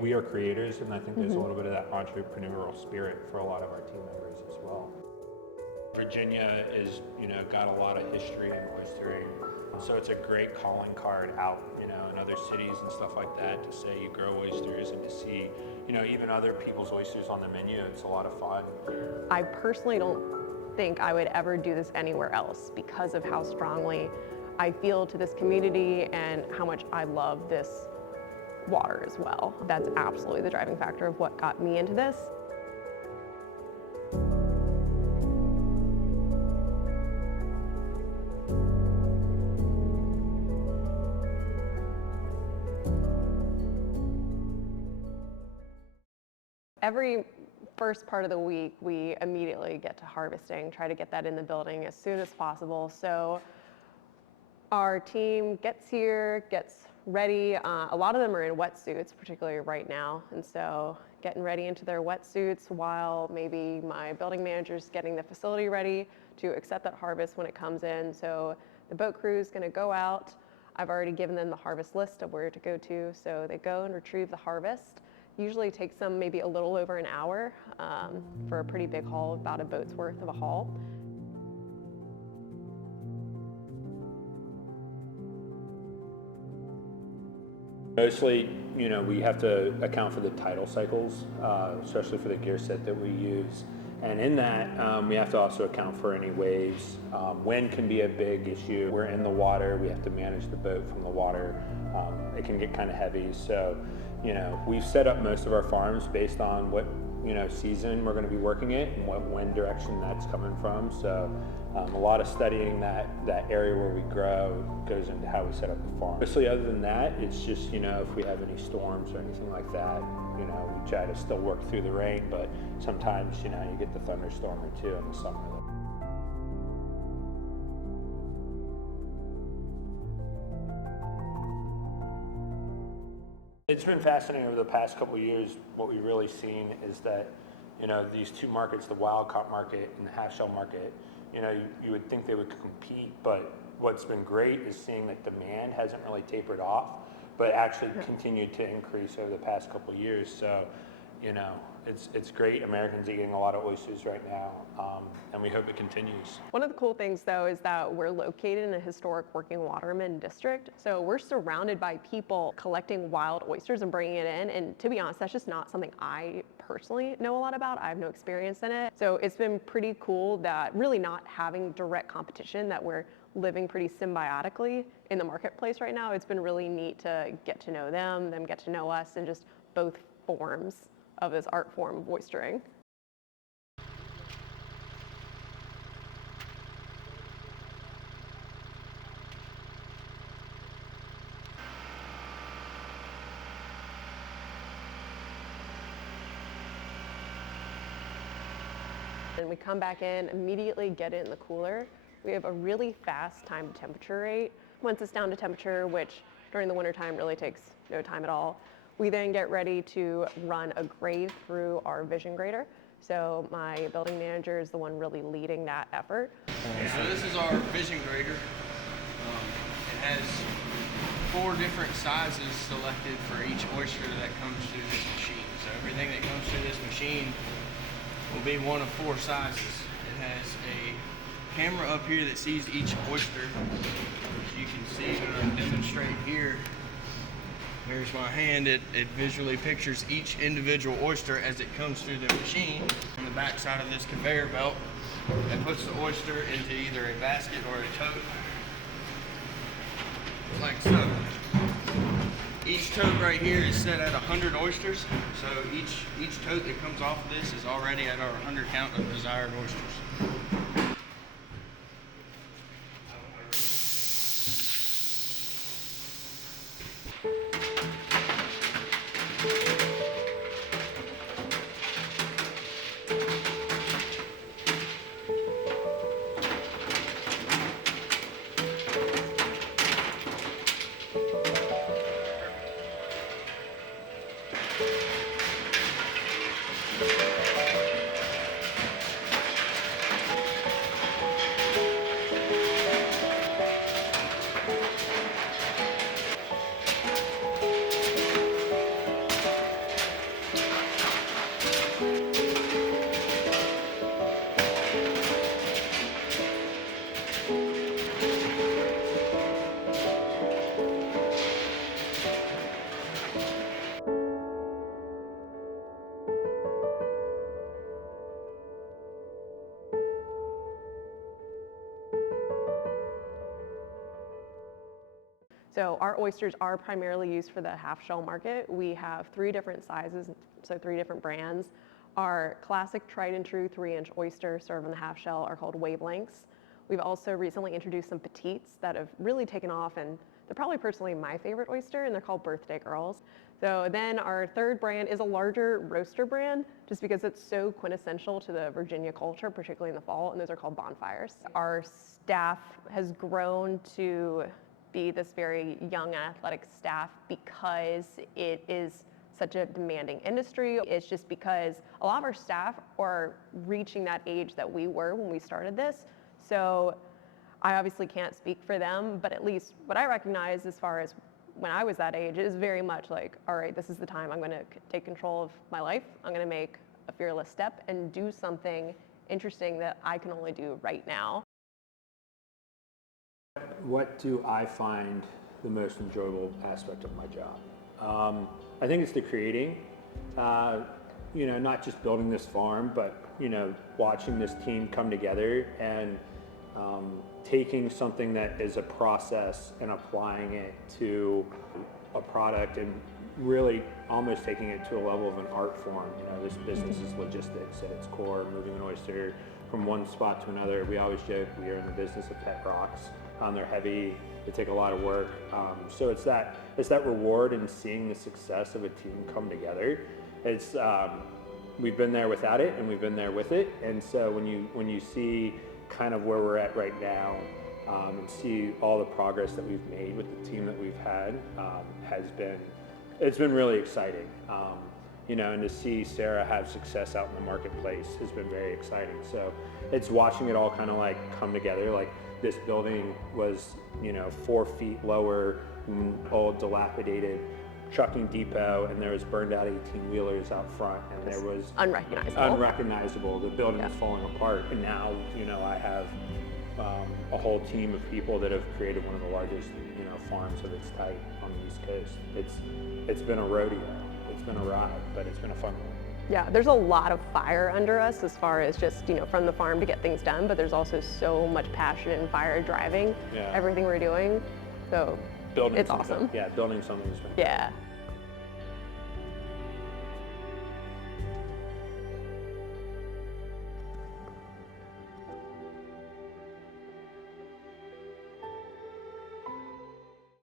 We are creators, and I think there's a little bit of that entrepreneurial spirit for a lot of our team members as well. Virginia is, got a lot of history in oystering, so it's a great calling card out, in other cities and stuff like that to say you grow oysters and to see, even other people's oysters on the menu. It's a lot of fun. I personally don't think I would ever do this anywhere else because of how strongly I feel to this community and how much I love this water as well. That's absolutely the driving factor of what got me into this. Every first part of the week, we immediately get to harvesting, try to get that in the building as soon as possible. So our team gets here, gets ready. A lot of them are in wetsuits, particularly right now. And so getting ready into their wetsuits while maybe my building manager's getting the facility ready to accept that harvest when it comes in. So the boat crew is going to go out. I've already given them the harvest list of where to go to. So they go and retrieve the harvest. Usually takes them maybe a little over an hour for a pretty big haul, about a boat's worth of a haul. Mostly, we have to account for the tidal cycles, especially for the gear set that we use. And in that, we have to also account for any waves. Wind can be a big issue. We're in the water, we have to manage the boat from the water. It can get kind of heavy. So, we've set up most of our farms based on what, season we're going to be working it and what wind direction that's coming from. So a lot of studying that area where we grow goes into how we set up the farm. Mostly other than that, it's just, if we have any storms or anything like that, we try to still work through the rain, but sometimes, you get the thunderstorm or two in the summer. It's been fascinating over the past couple of years. What we've really seen is that, these two markets, the wild caught market and the half shell market, you would think they would compete, but what's been great is seeing that demand hasn't really tapered off, but actually continued to increase over the past couple of years. So, it's great. Americans are eating a lot of oysters right now, and we hope it continues. One of the cool things, though, is that we're located in a historic working waterman district. So we're surrounded by people collecting wild oysters and bringing it in. And to be honest, that's just not something I personally know a lot about. I have no experience in it. So it's been pretty cool that really not having direct competition, that we're living pretty symbiotically in the marketplace right now. It's been really neat to get to know them get to know us, and just both forms of this art form of oystering. And we come back in, immediately get it in the cooler. We have a really fast time to temperature rate. Once it's down to temperature, which during the wintertime really takes no time at all, we then get ready to run a grade through our vision grader. So my building manager is the one really leading that effort. So this is our vision grader. It has 4 different sizes selected for each oyster that comes through this machine. So everything that comes through this machine will be one of 4 sizes. It has a camera up here that sees each oyster. As you can see, I'm going to demonstrate here. Here's my hand. It visually pictures each individual oyster as it comes through the machine. On the back side of this conveyor belt, it puts the oyster into either a basket or a tote, like so. Each tote right here is set at 100 oysters, so each tote that comes off of this is already at our 100 count of desired oysters. So our oysters are primarily used for the half shell market. We have 3 different sizes, so 3 different brands. Our classic tried and true 3-inch oyster served in the half shell are called wavelengths. We've also recently introduced some petites that have really taken off, and they're probably personally my favorite oyster, and they're called birthday girls. So then our third brand is a larger roaster brand, just because it's so quintessential to the Virginia culture, particularly in the fall, and those are called bonfires. Our staff has grown to be this very young athletic staff because it is such a demanding industry. It's just because a lot of our staff are reaching that age that we were when we started this. So I obviously can't speak for them, but at least what I recognize as far as when I was that age is very much like, all right, this is the time I'm going to take control of my life. I'm going to make a fearless step and do something interesting that I can only do right now. What do I find the most enjoyable aspect of my job? I think it's the creating, not just building this farm, but, watching this team come together and taking something that is a process and applying it to a product and really almost taking it to a level of an art form. This business is logistics at its core, moving an oyster from one spot to another. We always joke we are in the business of pet rocks. They're heavy, they take a lot of work. So it's that reward in seeing the success of a team come together. It's we've been there without it and we've been there with it. And so when you see kind of where we're at right now, and see all the progress that we've made with the team that we've had, it's been really exciting. And to see Sarah have success out in the marketplace has been very exciting. So it's watching it all kind of like come together. Like this building was, 4 feet lower, old dilapidated trucking depot, and there was burned out 18-wheelers out front, and there was unrecognizable. The building was falling apart, and now, I have a whole team of people that have created one of the largest, farms of its type on the East Coast. It's been a rodeo. It's been a ride, but it's been a fun one. Yeah, there's a lot of fire under us as far as just, from the farm to get things done, but there's also so much passion and fire driving everything we're doing. So it's awesome. Yeah, building something has been Yeah.